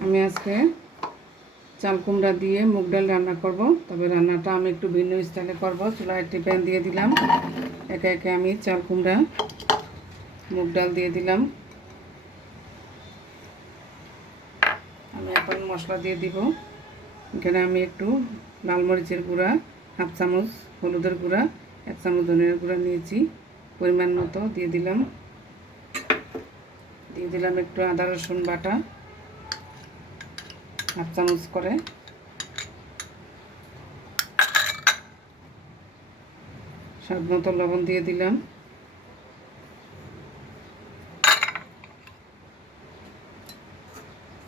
আমি আজকে চাল কুমড়া দিয়ে মুগ ডাল রান্না করব। তবে রান্নাটা আমি একটু ভিন্ন স্টাইলে করব। চুলায় একটি প্যান দিয়ে দিলাম। একে একে আমি চাল কুমড়া মুগ ডাল দিয়ে দিলাম। আমি এখন মশলা দিয়ে দিব। এখানে আমি একটু লাল মরিচের গুঁড়া, হাফ চামচ হলুদের গুঁড়া, 1 চামচ ধনিয়ার গুঁড়া নিয়েছি, পরিমাণ মতো দিয়ে দিলাম। দিয়ে দিলাম একটু আদা রসুন বাটা, হাফ চামচ করে। স্বাদ মতো লবণ দিয়ে দিলাম।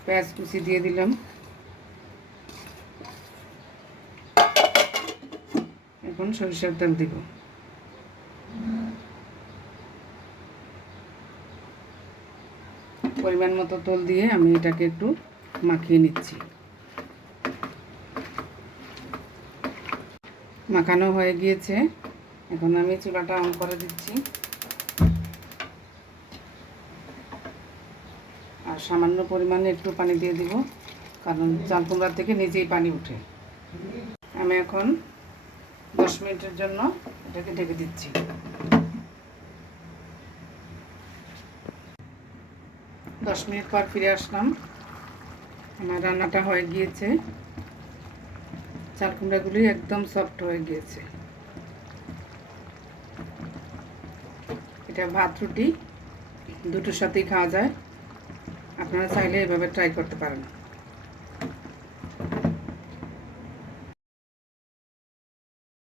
পেঁয়াজ কুচি দিয়ে দিলাম। এখন সরিষার তেল দিব। পরিমাণ মতো তেল দিয়ে আমি এটাকে একটু মাখিয়ে নিচ্ছি। মাখানো হয়ে গিয়েছে। এখন আমি চুলাটা অন করে দিচ্ছি। আর সামান্য পরিমাণে একটু পানি দিয়ে দিব, কারণ চাল কুমড়া থেকে নিজেই পানি উঠে। আমি এখন 10 মিনিটের জন্য এটাকে ঢেকে দিচ্ছি। 10 মিনিট পর ফিরে আসলাম। আমার রান্নাটা হয়ে গিয়েছে। চাল কুমড়াগুলি একদম সফট হয়ে গিয়েছে। এটা ভাত রুটি দুটোর সাথেই খাওয়া যায়। আপনারা চাইলে এভাবে ট্রাই করতে পারেন।